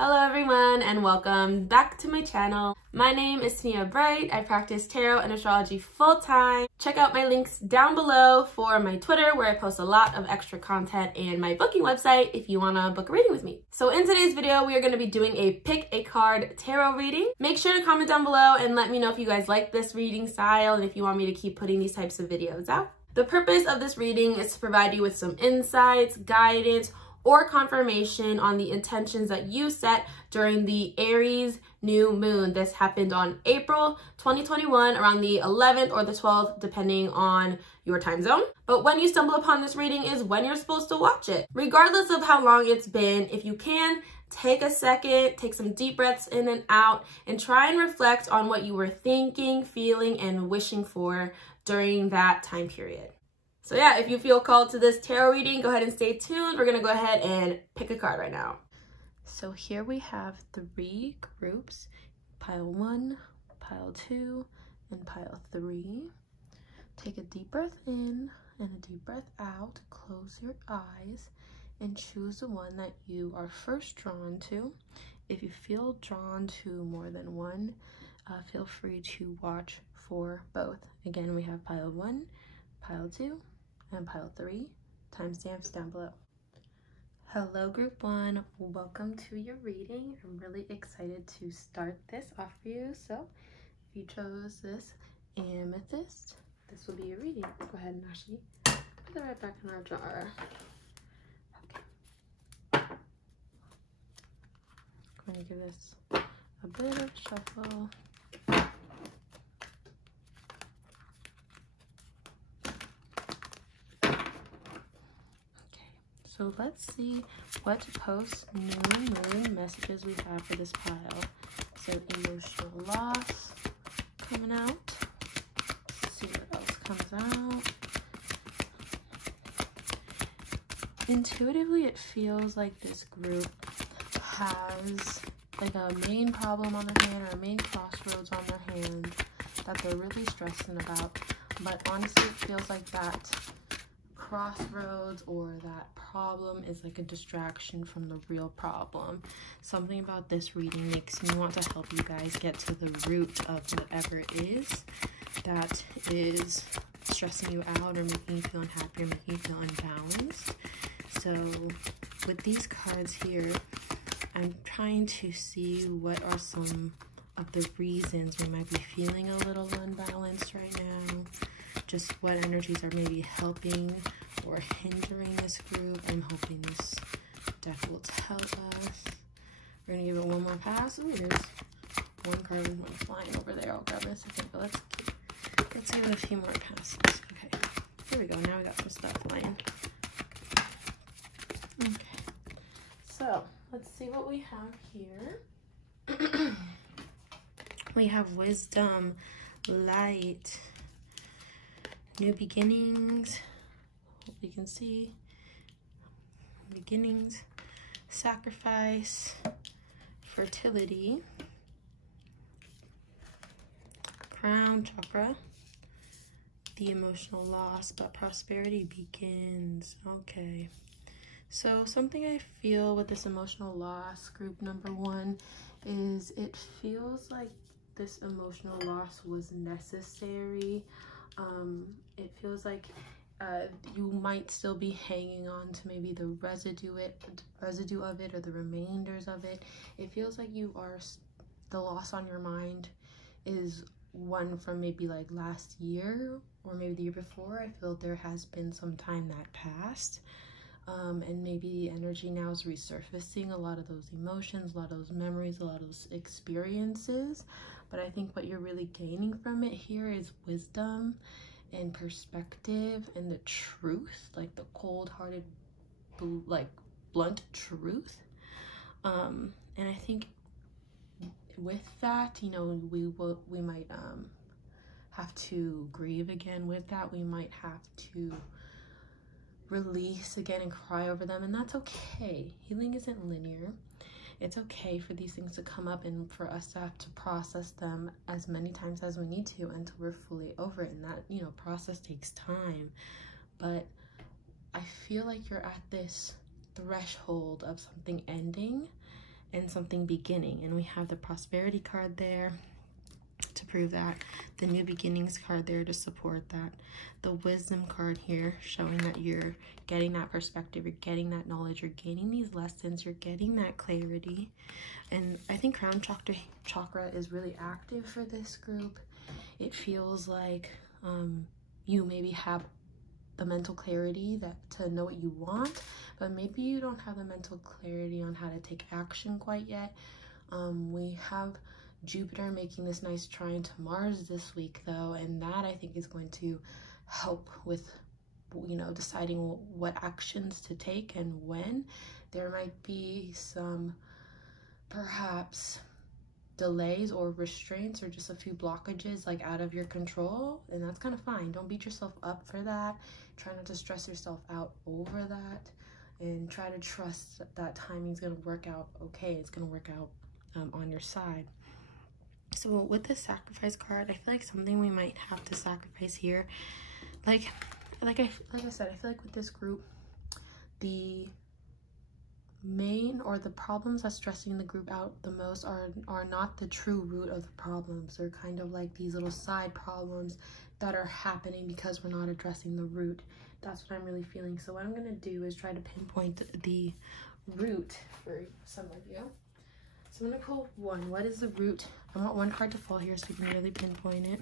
Hello everyone and welcome back to my channel. My name is Tania Bright. I practice tarot and astrology full-time. Check out my links down below for my Twitter where I post a lot of extra content and my booking website if you want to book a reading with me. So in today's video, we are going to be doing a pick a card tarot reading. Make sure to comment down below and let me know if you guys like this reading style and if you want me to keep putting these types of videos out. The purpose of this reading is to provide you with some insights, guidance, or confirmation on the intentions that you set during the Aries new moon. This happened on April 2021 around the 11th or the 12th, depending on your time zone. But when you stumble upon this reading is when you're supposed to watch it. Regardless of how long it's been, if you can, take a second, take some deep breaths in and out, and try and reflect on what you were thinking, feeling, and wishing for during that time period. So yeah, if you feel called to this tarot reading, go ahead and stay tuned. We're gonna go ahead and pick a card right now. So here we have 3 groups, pile 1, pile 2, and pile 3. Take a deep breath in and a deep breath out. Close your eyes and choose the one that you are first drawn to. If you feel drawn to more than one, feel free to watch for both. Again, we have pile 1, pile 2, and pile 3. Timestamps down below. Hello group 1, welcome to your reading. I'm really excited to start this off for you. So if you chose this amethyst, this will be your reading. Go ahead and actually put that right back in our jar. Okay. I'm going to give this a bit of a shuffle. So let's see what post-new moon messages we have for this pile. So emotional loss coming out. Let's see what else comes out. Intuitively, it feels like this group has like a main problem on their hand or a main crossroads on their hand that they're really stressing about. But honestly, it feels like that crossroads or that problem is like a distraction from the real problem. Something about this reading makes me want to help you guys get to the root of whatever it is that is stressing you out or making you feel unhappy or making you feel unbalanced. So with these cards here, I'm trying to see what are some of the reasons we might be feeling a little unbalanced right now. Just what energies are maybe helping or hindering this group. I'm hoping this deck will tell us. We're gonna give it one more pass. Ooh, there's one card with one flying over there. I'll grab it in a second, but let's give it a few more passes. Okay, here we go. Now we got some stuff flying. Okay, so let's see what we have here. We have wisdom, light, new beginnings. Hope you can see. Beginnings, sacrifice, fertility, crown chakra, the emotional loss, but prosperity begins. Okay. So something I feel with this emotional loss, group number 1, is it feels like this emotional loss was necessary. It feels like you might still be hanging on to maybe the residue of it or the remainders of it. It feels like you are, the loss on your mind is one from maybe like last year or maybe the year before. I feel there has been some time that passed. And maybe the energy now is resurfacing a lot of those emotions, a lot of those memories, a lot of those experiences. But I think what you're really gaining from it here is wisdom and perspective and the truth, like the cold-hearted, like blunt truth. And I think with that, you know, we might have to grieve again with that. We might have to release again and cry over them, and that's okay. Healing isn't linear. It's okay for these things to come up and for us to have to process them as many times as we need to until we're fully over it, and that, you know, process takes time. But I feel like you're at this threshold of something ending and something beginning. And we have the prosperity card there to prove that, the new beginnings card there to support that, the wisdom card here showing that you're getting that perspective, you're getting that knowledge, you're gaining these lessons, you're getting that clarity. And I think crown chakra is really active for this group. It feels like you maybe have the mental clarity that to know what you want, but maybe you don't have the mental clarity on how to take action quite yet. We have Jupiter making this nice trine to Mars this week though, and that I think is going to help with, you know, deciding what actions to take and when. There might be some perhaps delays or restraints or just a few blockages like out of your control, and that's kind of fine. Don't beat yourself up for that. Try not to stress yourself out over that, and try to trust that timing's going to work out okay. It's going to work out on your side. So with the sacrifice card, I feel like something we might have to sacrifice here, like I said, I feel like with this group, the main or the problems that's stressing the group out the most are not the true root of the problems. They're kind of like these little side problems that are happening because we're not addressing the root. That's what I'm really feeling. So what I'm going to do is try to pinpoint the root for some of you. So I'm going to pull one. What is the root? I want one card to fall here so we can really pinpoint it.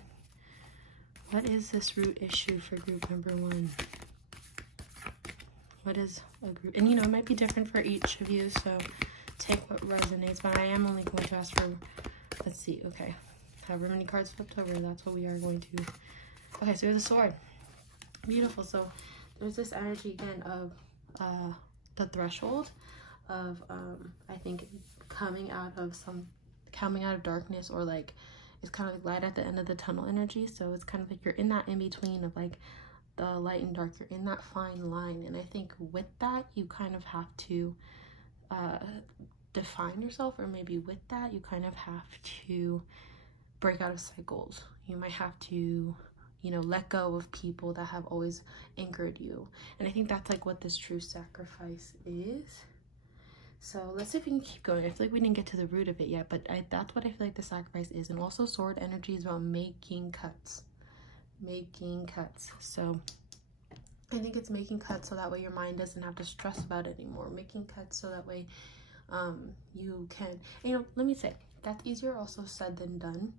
What is this root issue for group number 1? What is a group? And you know, it might be different for each of you, so take what resonates, but I am only going to ask for, let's see, okay, however many cards flipped over, that's what we are going to. Okay, so there's a sword. Beautiful. So there's this energy again of the threshold of I think coming out of darkness, or like it's kind of like light at the end of the tunnel energy. So it's kind of like you're in that in between of like the light and dark. You're in that fine line, and I think with that you kind of have to define yourself, or maybe with that you kind of have to break out of cycles. You might have to, you know, let go of people that have always anchored you, and I think that's like what this true sacrifice is. So let's see if we can keep going. I feel like we didn't get to the root of it yet, but that's what I feel like the sacrifice is. And also sword energy is about making cuts. So I think it's making cuts so that way your mind doesn't have to stress about it anymore. Making cuts so that way you can, you know, let me say, that's easier also said than done.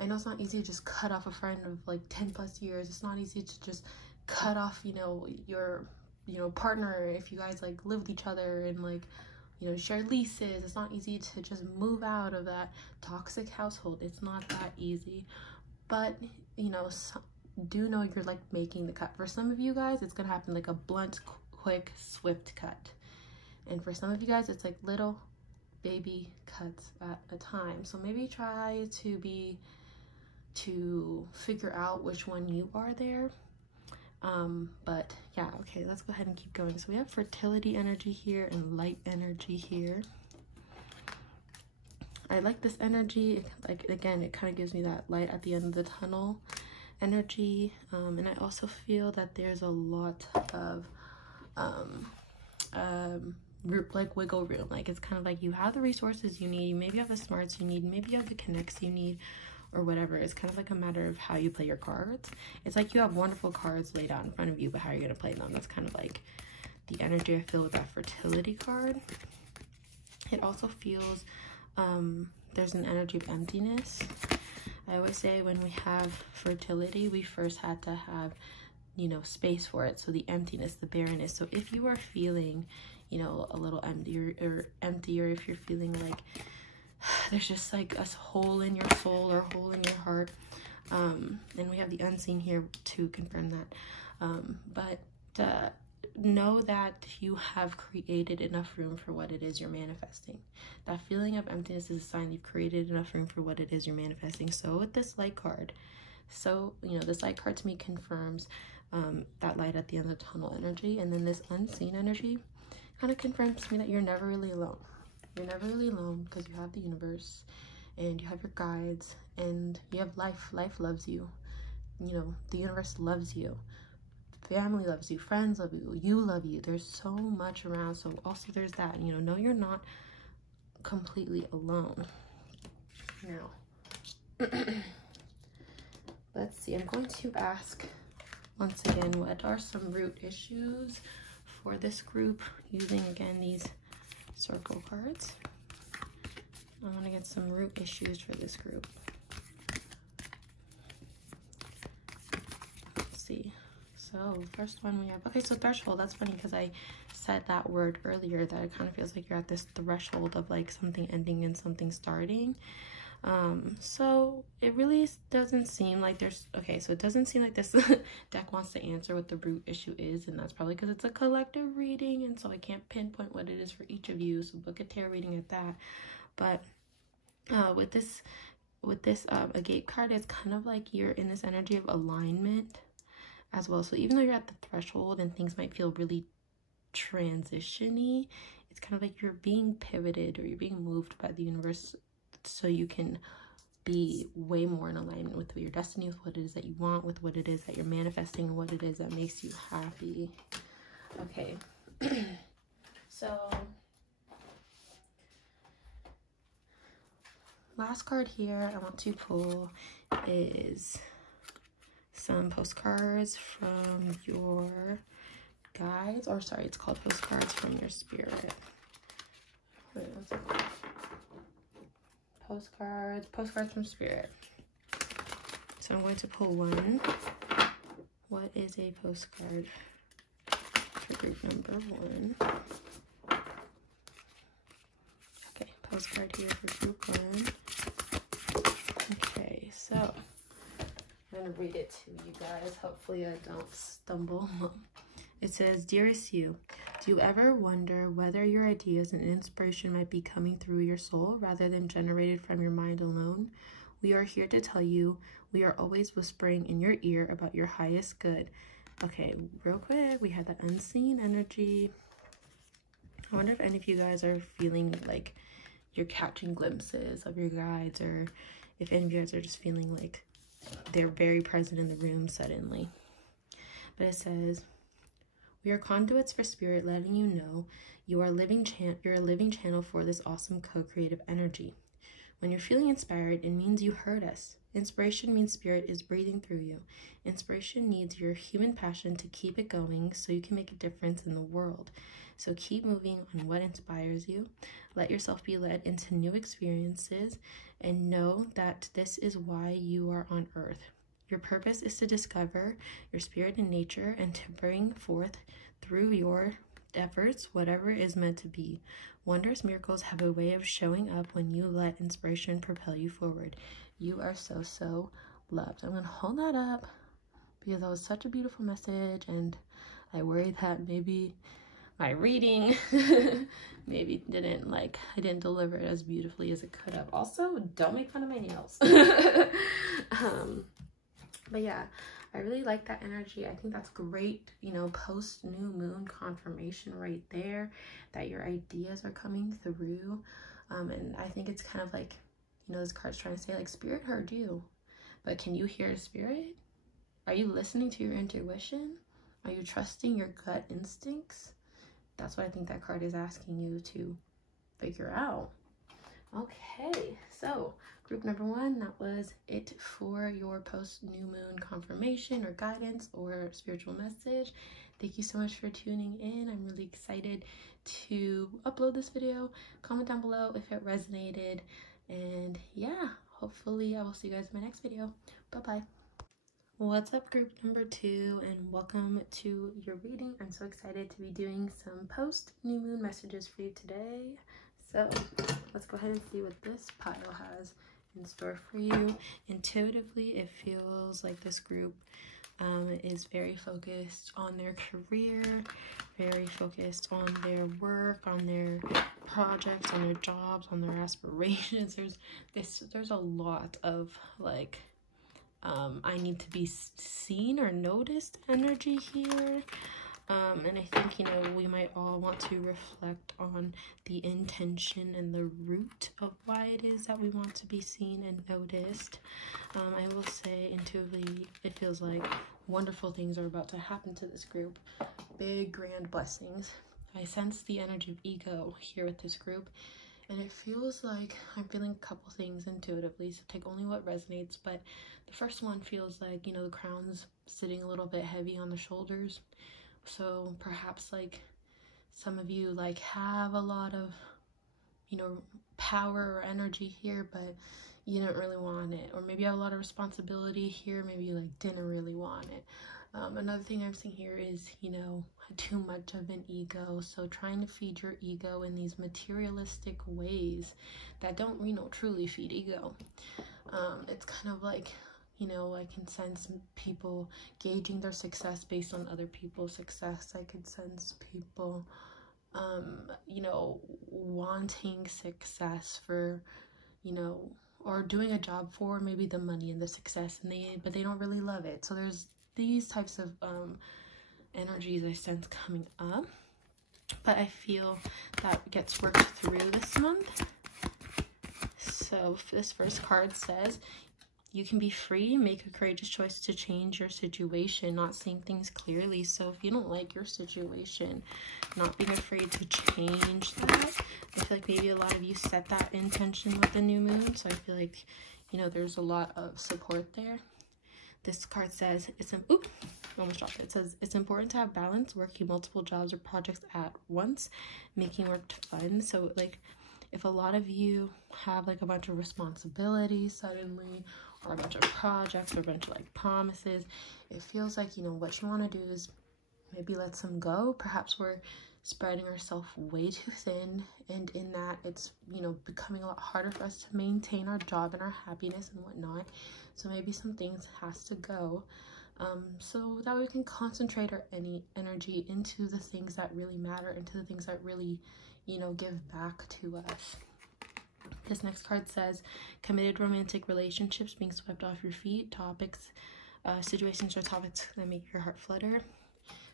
I know it's not easy to just cut off a friend of like 10 plus years. It's not easy to just cut off, you know, your, you know, partner if you guys like live with each other and like, you know, share leases. It's not easy to just move out of that toxic household. It's not that easy, but you know, do know you're like making the cut. For some of you guys, it's gonna happen like a blunt, quick, swift cut, and for some of you guys, it's like little baby cuts at a time. So maybe try to figure out which one you are there. But yeah, okay, let's go ahead and keep going. So we have fertility energy here and light energy here. I like this energy. Like, again, it kind of gives me that light at the end of the tunnel energy. And I also feel that there's a lot of like wiggle room. Like, it's kind of like you have the resources you need, maybe you have the smarts you need, maybe you have the connects you need, or whatever. It's kind of like a matter of how you play your cards. It's like you have wonderful cards laid out in front of you, but how are you going to play them? That's kind of like the energy I feel with that fertility card. It also feels there's an energy of emptiness. I always say when we have fertility, we first had to have, you know, space for it. So the emptiness, the barrenness. So if you are feeling, you know, a little empty, or if you're feeling like there's just like a hole in your soul or a hole in your heart, and we have the unseen here to confirm that, but know that you have created enough room for what it is you're manifesting. That feeling of emptiness is a sign you've created enough room for what it is you're manifesting. So with this light card, so you know, this light card to me confirms that light at the end of the tunnel energy, and then this unseen energy kind of confirms to me that you're never really alone. You're never really alone because you have the universe and you have your guides and you have life. Life loves you. You know, the universe loves you. Family loves you. Friends love you. You love you. There's so much around. So also there's that. You know you're not completely alone. Now, let's see. I'm going to ask once again, what are some root issues for this group using again these circle cards. I want to get some root issues for this group. Let's see. So first one we have, okay, so threshold. That's funny because I said that word earlier, that it kind of feels like you're at this threshold of like something ending and something starting. So it really doesn't seem like there's, okay, so it doesn't seem like this deck wants to answer what the root issue is, and that's probably because it's a collective reading, and so I can't pinpoint what it is for each of you, so book a tarot reading at that. But with this agate card, it's kind of like you're in this energy of alignment as well. So even though you're at the threshold and things might feel really transition-y, it's kind of like you're being pivoted or you're being moved by the universe so you can be way more in alignment with your destiny, with what it is that you want, with what it is that you're manifesting, and what it is that makes you happy. Okay. So last card here I want to pull is some postcards from your guides, or sorry, it's called postcards from your spirit. Wait, what's it called? Postcards from spirit. So I'm going to pull one. What is a postcard for group number 1? Okay, postcard here for group 1. Okay, so I'm going to read it to you guys. Hopefully I don't stumble. It says, Dearest you, do you ever wonder whether your ideas and inspiration might be coming through your soul rather than generated from your mind alone? We are here to tell you we are always whispering in your ear about your highest good. Okay, real quick, we had that unseen energy. I wonder if any of you guys are feeling like you're catching glimpses of your guides, or if any of you guys are just feeling like they're very present in the room suddenly. But it says, we are conduits for spirit, letting you know you're a living channel for this awesome co-creative energy. When you're feeling inspired, it means you heard us. Inspiration means spirit is breathing through you. Inspiration needs your human passion to keep it going so you can make a difference in the world. So keep moving on what inspires you. Let yourself be led into new experiences and know that this is why you are on earth. Your purpose is to discover your spirit in nature and to bring forth through your efforts whatever is meant to be. Wondrous miracles have a way of showing up when you let inspiration propel you forward. You are so loved. I'm going to hold that up because that was such a beautiful message, and I worried that maybe my reading maybe I didn't deliver it as beautifully as it could have. Also, don't make fun of my nails. But yeah, I really like that energy. I think that's great, you know, post new moon confirmation right there that your ideas are coming through. And I think it's kind of like, you know, this card's trying to say like spirit heard you, but can you hear spirit? Are you listening to your intuition? Are you trusting your gut instincts? That's what I think that card is asking you to figure out. Okay, so group number 1, that was it for your post new moon confirmation or guidance or spiritual message. Thank you so much for tuning in. I'm really excited to upload this video. Comment down below if it resonated, and yeah, hopefully I will see you guys in my next video. Bye bye. What's up, group number 2, and welcome to your reading. I'm so excited to be doing some post new moon messages for you today. So let's go ahead and see what this pile has in store for you. Intuitively, it feels like this group is very focused on their career, very focused on their work, on their projects, on their jobs, on their aspirations. There's a lot of like I need to be seen or noticed energy here. And I think, you know, we might all want to reflect on the intention and the root of why it is that we want to be seen and noticed. I will say intuitively, it feels like wonderful things are about to happen to this group. Big, grand blessings. I sense the energy of ego here with this group. And it feels like I'm feeling a couple things intuitively, so take only what resonates. But the first one feels like, you know, the crown's sitting a little bit heavy on the shoulders. So perhaps like some of you like have a lot of, you know, power or energy here, but you didn't really want it. Or maybe you have a lot of responsibility here, maybe you like didn't really want it. Another thing I'm seeing here is, you know, too much of an ego. So trying to feed your ego in these materialistic ways that don't, you know, truly feed ego. It's kind of like, you know, I can sense people gauging their success based on other people's success. I could sense people, you know, wanting success for, you know, or doing a job for maybe the money and the success, and but they don't really love it. So there's these types of energies I sense coming up, but I feel that gets worked through this month. So this first card says, you can be free, make a courageous choice to change your situation, not seeing things clearly. So if you don't like your situation, not being afraid to change that. I feel like maybe a lot of you set that intention with the new moon. So I feel like, you know, there's a lot of support there. This card says, almost dropped it. It says, it's important to have balance, working multiple jobs or projects at once, making work fun. So like, if a lot of you have like a bunch of responsibilities suddenly, or a bunch of projects, or a bunch of like promises, it feels like, you know, what you want to do is maybe let some go. Perhaps we're spreading ourselves way too thin, and in that it's, you know, becoming a lot harder for us to maintain our job and our happiness and whatnot. So maybe some things has to go, so that we can concentrate our energy into the things that really matter, into the things that really, you know, give back to us. This next card says, committed romantic relationships being swept off your feet, topics, situations or topics that make your heart flutter.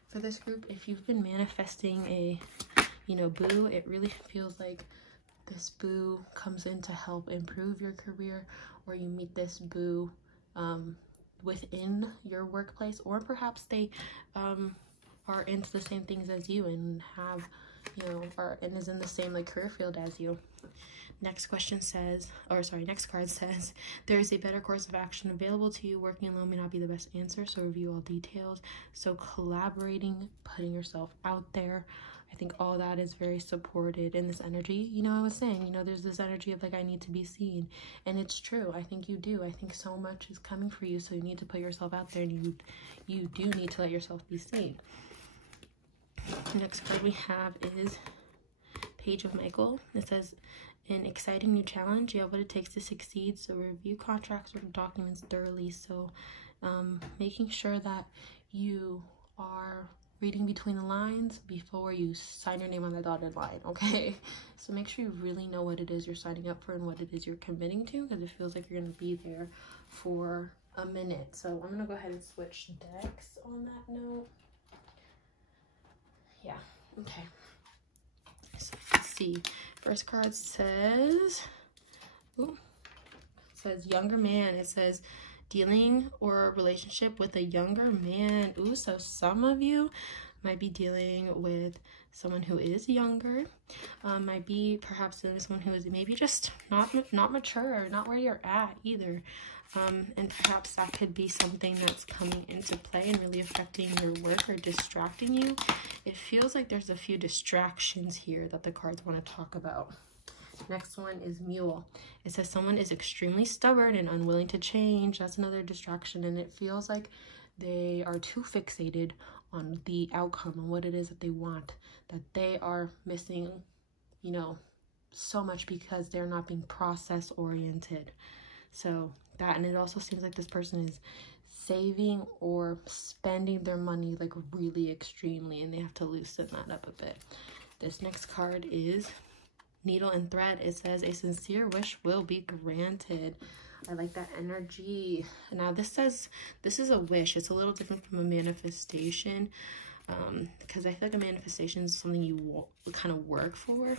For this group, if you've been manifesting a, you know, boo, it really feels like this boo comes in to help improve your career, or you meet this boo within your workplace, or perhaps they are into the same things as you and have, you know, and is in the same like career field as you. Next card says, there is a better course of action available to you. Working alone may not be the best answer, so review all details. So collaborating, putting yourself out there, I think all that is very supported in this energy. You know, I was saying, you know, there's this energy of like, I need to be seen, and it's true. I think you do. I think so much is coming for you, so you need to put yourself out there, and you do need to let yourself be seen. The next card we have is Page of Michael. It says, an exciting new challenge, you have what it takes to succeed. So review contracts or documents thoroughly. So making sure that you are reading between the lines before you sign your name on the dotted line, okay? So make sure you really know what it is you're signing up for and what it is you're committing to, because it feels like you're going to be there for a minute. So I'm going to go ahead and switch decks on that note. Yeah, okay. So let's see. First card says, younger man. It says dealing or relationship with a younger man. So some of you might be dealing with someone who is younger. Might be perhaps dealing with someone who is maybe just not mature, not where you're at either. And perhaps that could be something that's coming into play and really affecting your work or distracting you. It feels like there's a few distractions here that the cards want to talk about. Next one is Mule. It says someone is extremely stubborn and unwilling to change. That's another distraction, and it feels like they are too fixated on the outcome and what it is that they want, that they are missing, you know, so much because they're not being process oriented. So that, and it also seems like this person is saving or spending their money like really extremely, and they have to loosen that up a bit. This next card is Needle and Thread. It says a sincere wish will be granted. I like that energy. Now this says this is a wish. It's a little different from a manifestation, because I feel like a manifestation is something you kind of work for,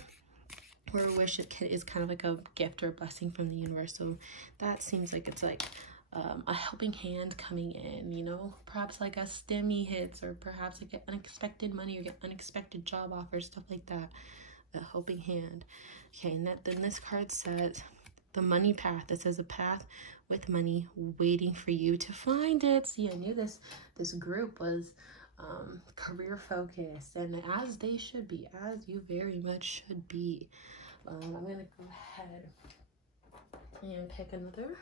or a wish is kind of like a gift or a blessing from the universe. So that seems like it's like a helping hand coming in, you know, perhaps like a stimmy hits, or perhaps like get unexpected money or get unexpected job offers, stuff like that. A helping hand. Okay, and then this card says the money path. It says a path with money waiting for you to find it. See, I knew this group was career focused, and as they should be, as you very much should be. I'm gonna go ahead and pick another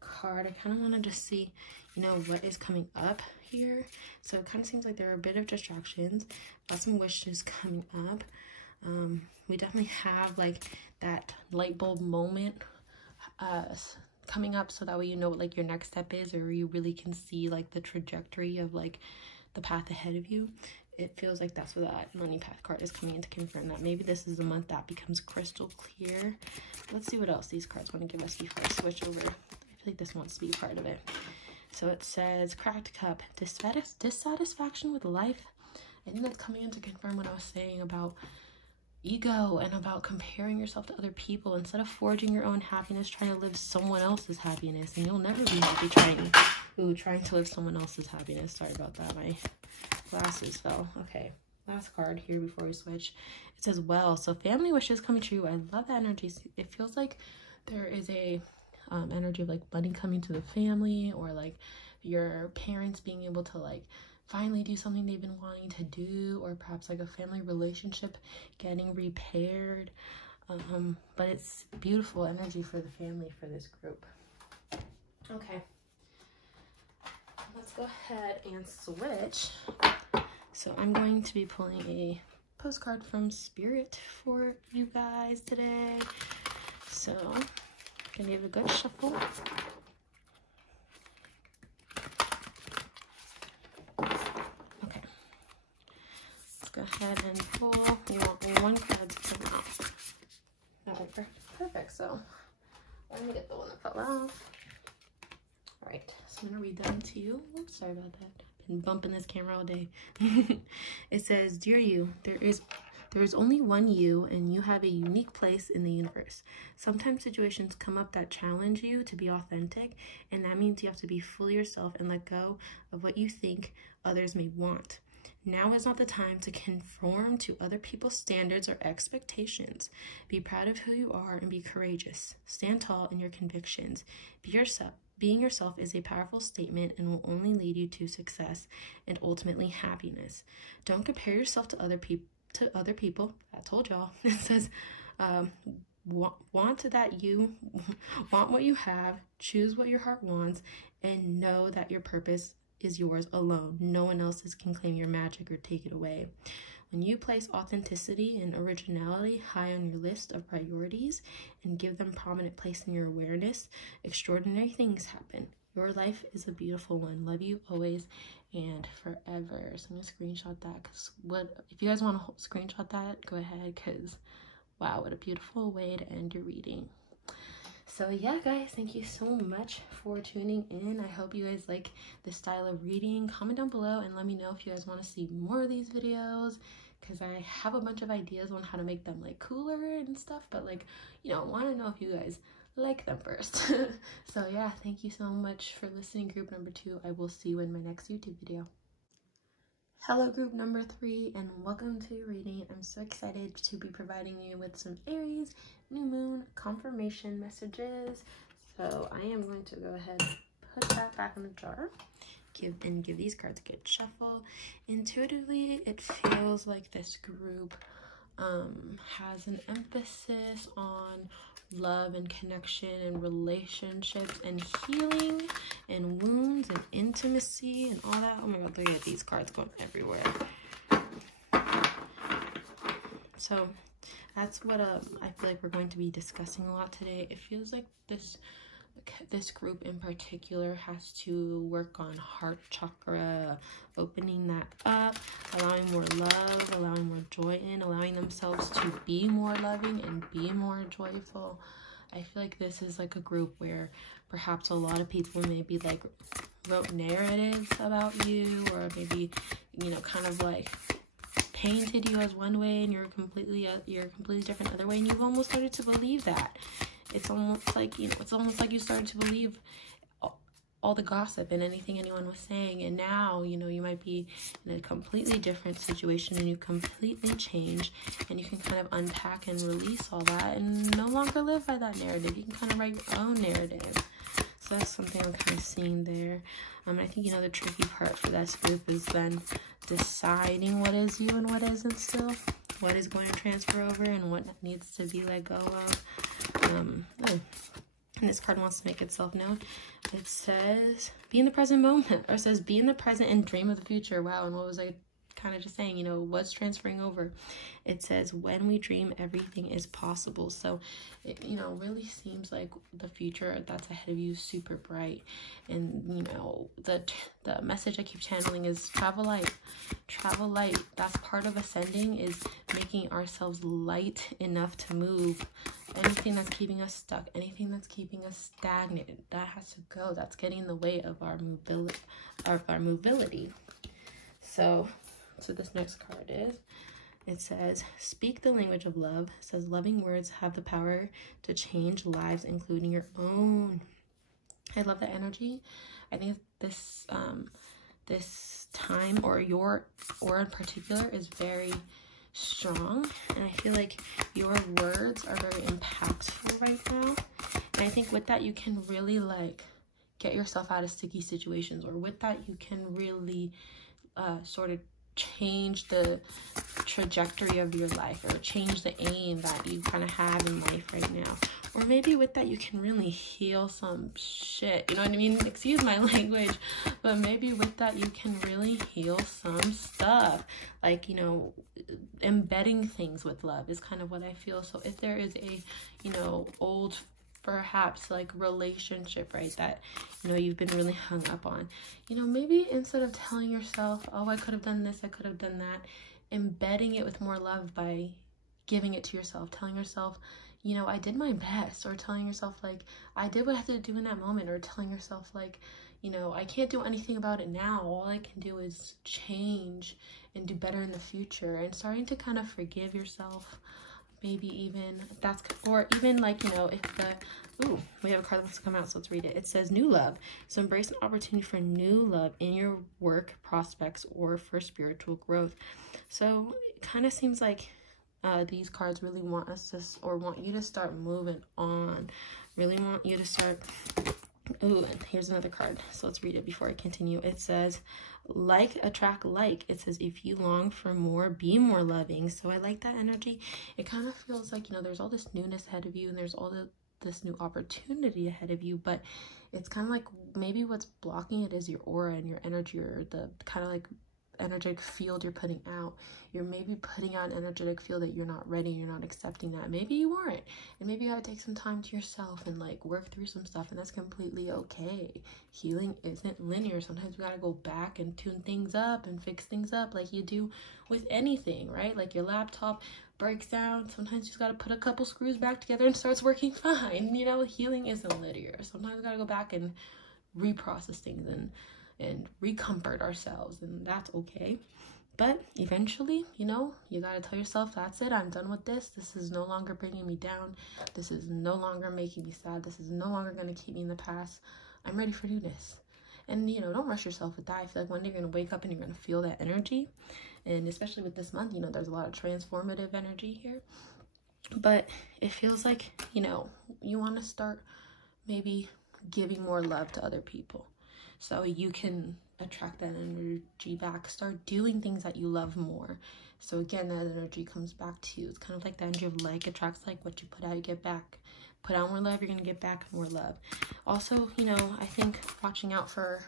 card. I kind of want to just see, you know, what is coming up here. So it kind of seems like there are a bit of distractions, got some wishes coming up. We definitely have like that light bulb moment coming up, so that way you know what like your next step is, or you really can see like the trajectory of like the path ahead of you. It feels like that's what that money path card is coming in to confirm, that maybe this is the month that becomes crystal clear. Let's see what else these cards want to give us before I switch over. I feel like this wants to be part of it. So it says cracked cup, dissatisfaction with life. I think that's coming in to confirm what I was saying about ego and about comparing yourself to other people instead of forging your own happiness, trying to live someone else's happiness, and you'll never be happy trying to live someone else's happiness. Sorry about that, my glasses fell. Okay, last card here before we switch. It says well, so family wishes coming true. I love that energy. It feels like there is a energy of like money coming to the family, or like your parents being able to like finally do something they've been wanting to do, or perhaps like a family relationship getting repaired. But it's beautiful energy for the family for this group. Okay, let's go ahead and switch. So I'm going to be pulling a postcard from Spirit for you guys today. So I'm gonna give it a good shuffle. Okay, let's go ahead and pull. You want one card to come out. Okay, perfect. So let me get the one that fell out. All right, so I'm gonna read that to you. Oops, sorry about that. Been bumping this camera all day. It says, dear you, there is only one you, and you have a unique place in the universe. Sometimes situations come up that challenge you to be authentic, and that means you have to be fully yourself and let go of what you think others may want. Now is not the time to conform to other people's standards or expectations. Be proud of who you are and be courageous. Stand tall in your convictions. Be yourself. Being yourself is a powerful statement and will only lead you to success and ultimately happiness. Don't compare yourself to other people. I told y'all. It says, want what you have, choose what your heart wants, and know that your purpose is yours alone. No one else can claim your magic or take it away. When you place authenticity and originality high on your list of priorities and give them prominent place in your awareness, extraordinary things happen. Your life is a beautiful one. Love you always and forever. So I'm gonna screenshot that, because if you guys want to screenshot that, go ahead, because wow, what a beautiful way to end your reading. So yeah, guys, thank you so much for tuning in. I hope you guys like this style of reading. Comment down below and let me know if you guys want to see more of these videos, because I have a bunch of ideas on how to make them like cooler and stuff, but like, you know, want to know if you guys like them first. So yeah, thank you so much for listening, group number 2. I will see you in my next YouTube video. Hello group number 3, and welcome to your reading. I'm so excited to be providing you with some Aries new moon confirmation messages. So I am going to go ahead and put that back in the jar. Give these cards a good shuffle. Intuitively, it feels like this group has an emphasis on love and connection and relationships and healing and wounds and intimacy and all that. Oh my god, look at these cards going everywhere. So that's what I feel like we're going to be discussing a lot today. It feels like this group in particular has to work on heart chakra, opening that up, allowing more love, allowing more joy in, allowing themselves to be more loving and be more joyful. I feel like this is like a group where perhaps a lot of people maybe like wrote narratives about you, or maybe, you know, kind of like painted you as one way and you're completely different other way, and you've almost started to believe that. It's almost like, you know, it's almost like you started to believe all the gossip and anything anyone was saying, and now, you know, you might be in a completely different situation and you completely change, and you can kind of unpack and release all that and no longer live by that narrative. You can kind of write your own narrative. So that's something I'm kind of seeing there. I think, you know, the tricky part for this group is then deciding what is you and what isn't still, what is going to transfer over and what needs to be let go of. And this card wants to make itself known. It says, be in the present moment. Or it says, be in the present and dream of the future. Wow, and what was I kind of just saying? You know, what's transferring over? It says, when we dream, everything is possible. So, it, you know, really seems like the future that's ahead of you is super bright. And, you know, the message I keep channeling is travel light. Travel light. That's part of ascending, is making ourselves light enough to move. Anything that's keeping us stuck, anything that's keeping us stagnant, that has to go. That's getting in the way of our mobility. So this next card is, it says, speak the language of love. It says, loving words have the power to change lives, including your own. I love that energy. I think this this time, or your aura in particular, is very strong, and I feel like your words are very impactful right now. And I think with that, you can really like get yourself out of sticky situations, or with that, you can really sort of change the trajectory of your life, or change the aim that you kind of have in life right now. Or maybe with that, you can really heal some shit, you know what I mean? Excuse my language, but maybe with that, you can really heal some stuff. Like, you know, embedding things with love is kind of what I feel. So if there is a, you know, old, perhaps like relationship, right, that, you know, you've been really hung up on, you know, maybe instead of telling yourself, oh, I could have done this, I could have done that, embedding it with more love by giving it to yourself, telling yourself, you know, I did my best, or telling yourself like, I did what I had to do in that moment, or telling yourself like, you know, I can't do anything about it now, all I can do is change and do better in the future, and starting to kind of forgive yourself. Maybe even that's, or even like, you know, if the, ooh, we have a card that wants to come out, so let's read it. It says new love. So embrace an opportunity for new love in your work prospects or for spiritual growth. So it kind of seems like these cards really want us to, or want you to start moving on, really want you to start. Ooh, and here's another card, so let's read it before I continue. It says, like attract like. It says, if you long for more, be more loving. So I like that energy. It kind of feels like, you know, there's all this newness ahead of you, and there's all this new opportunity ahead of you, but it's kind of like maybe what's blocking it is your aura and your energy, or the kind of like energetic field you're putting out. You're maybe putting out an energetic field that you're not ready, you're not accepting that. Maybe you aren't, and maybe you gotta take some time to yourself and like work through some stuff, and that's completely okay. Healing isn't linear. Sometimes we gotta go back and tune things up and fix things up, like you do with anything, right? Like your laptop breaks down, sometimes you just gotta put a couple screws back together and starts working fine. You know, healing isn't linear. Sometimes we gotta go back and reprocess things and recomfort ourselves, and that's okay. But eventually, you know, you gotta tell yourself, that's it, I'm done with this. This is no longer bringing me down. This is no longer making me sad. This is no longer gonna keep me in the past. I'm ready for newness. And, you know, don't rush yourself with that. I feel like one day you're gonna wake up and you're gonna feel that energy. And especially with this month, you know, there's a lot of transformative energy here. But it feels like, you know, you wanna start maybe giving more love to other people, so you can attract that energy back. Start doing things that you love more. So again, that energy comes back to you. It's kind of like the energy of like attracts like. What you put out, you get back. Put out more love, you're gonna get back more love. Also, you know, I think watching out for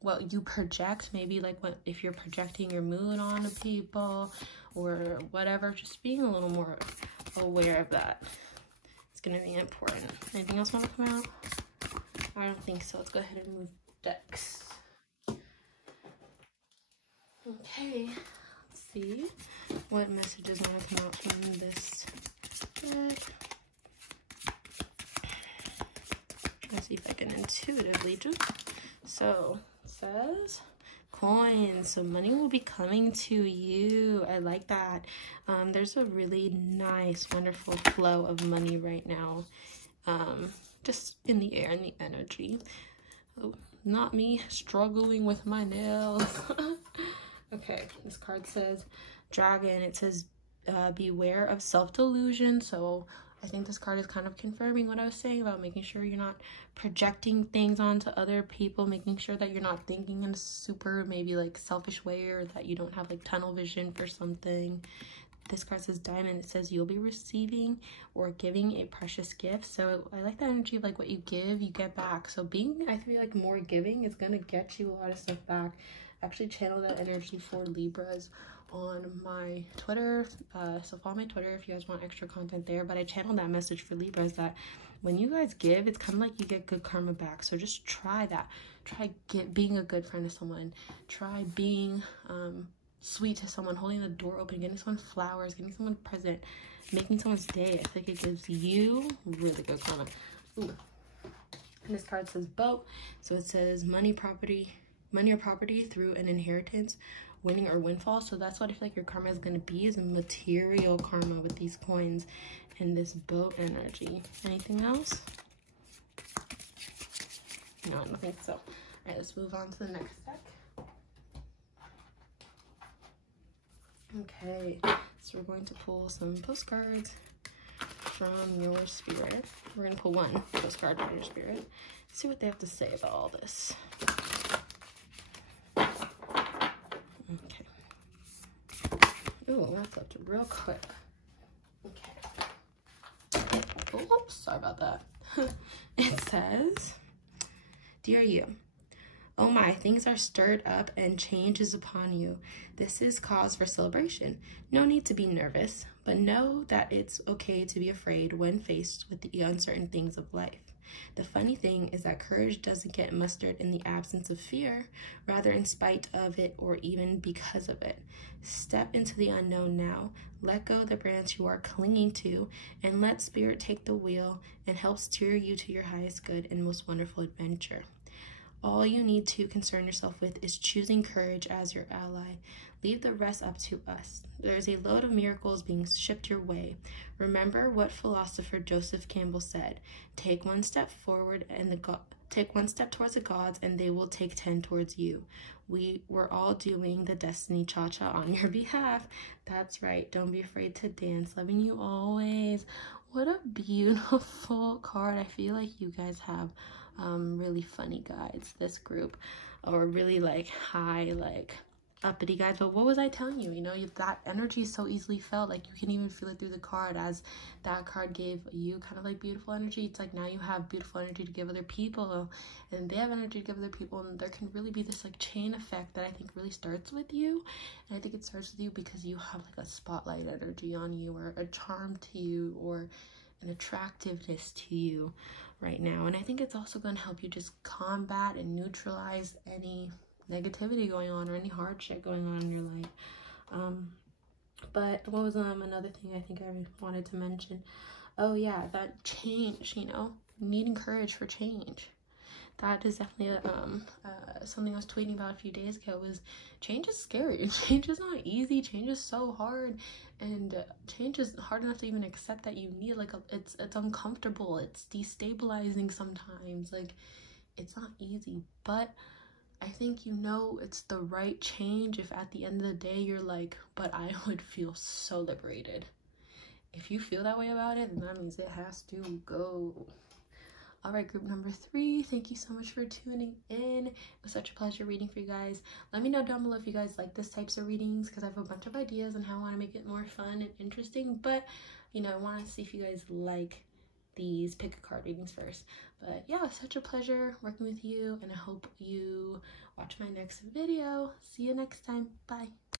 what you project, maybe like what if you're projecting your mood onto people or whatever, just being a little more aware of that. It's gonna be important. Anything else want to come out? I don't think so. Let's go ahead and move decks. Okay, let's see what messages want to come out from this deck. Let's see if I can intuitively do. So it says coins, so money will be coming to you. I like that. There's a really nice, wonderful flow of money right now. just in the air, in the energy. Oh, not me struggling with my nails. Okay, this card says dragon. It says beware of self-delusion. So I think this card is kind of confirming what I was saying about making sure you're not projecting things onto other people, making sure that you're not thinking in a super maybe like selfish way, or that you don't have like tunnel vision for something. This card says diamond. It says you'll be receiving or giving a precious gift. So I like the energy of like what you give, you get back. So being, I feel like more giving is going to get you a lot of stuff back. Actually channel that energy for Libras on my Twitter. So follow my Twitter if you guys want extra content there. But I channeled that message for Libras that when you guys give, it's kind of like you get good karma back. So just try that. Try being a good friend to someone. Try being sweet to someone, holding the door open, getting someone flowers, getting someone a present, making someone's day. I think it gives you really good karma. Ooh. And this card says boat. So it says money or property through an inheritance, winning or windfall. So that's what I feel like your karma is going to be, is a material karma with these coins and this boat energy. Anything else? No, I don't think so. All right, let's move on to the next deck. Okay, so we're going to pull some postcards from your spirit. We're going to pull one postcard from your spirit. See what they have to say about all this. Okay. Oh, that flipped real quick. Okay. Oh, sorry about that. It says, dear you. Oh my, things are stirred up and change is upon you. This is cause for celebration. No need to be nervous, but know that it's okay to be afraid when faced with the uncertain things of life. The funny thing is that courage doesn't get mustered in the absence of fear, rather in spite of it or even because of it. Step into the unknown now. Let go of the branch you are clinging to and let spirit take the wheel and help steer you to your highest good and most wonderful adventure. All you need to concern yourself with is choosing courage as your ally. Leave the rest up to us. There is a load of miracles being shipped your way. Remember what philosopher Joseph Campbell said: take one step forward and take one step towards the gods and they will take 10 towards you. We're all doing the destiny cha-cha on your behalf. That's right. Don't be afraid to dance. Loving you always. What a beautiful card. I feel like you guys have really funny guides, this group, or really like high, like uppity guides. But what was I telling you? You know, that energy is so easily felt. Like you can even feel it through the card, as that card gave you kind of like beautiful energy. It's like now you have beautiful energy to give other people, and they have energy to give other people, and there can really be this like chain effect that I think really starts with you. And I think it starts with you because you have like a spotlight energy on you, or a charm to you, or an attractiveness to you right now. And I think it's also going to help you just combat and neutralize any negativity going on or any hardship going on in your life. But what was another thing I think I wanted to mention? Oh yeah, that change, you know, needing courage for change. That is definitely something I was tweeting about a few days ago. Was change is scary. Change is not easy. Change is so hard, and change is hard enough to even accept that you need. Like it's uncomfortable. It's destabilizing sometimes. Like it's not easy, but I think you know it's the right change if at the end of the day you're like, but I would feel so liberated. If you feel that way about it, then that means it has to go. All right, group number 3, thank you so much for tuning in. It was such a pleasure reading for you guys. Let me know down below if you guys like this types of readings, because I have a bunch of ideas on how I want to make it more fun and interesting. But, you know, I want to see if you guys like these pick a card readings first. But yeah, such a pleasure working with you, and I hope you watch my next video. See you next time. Bye.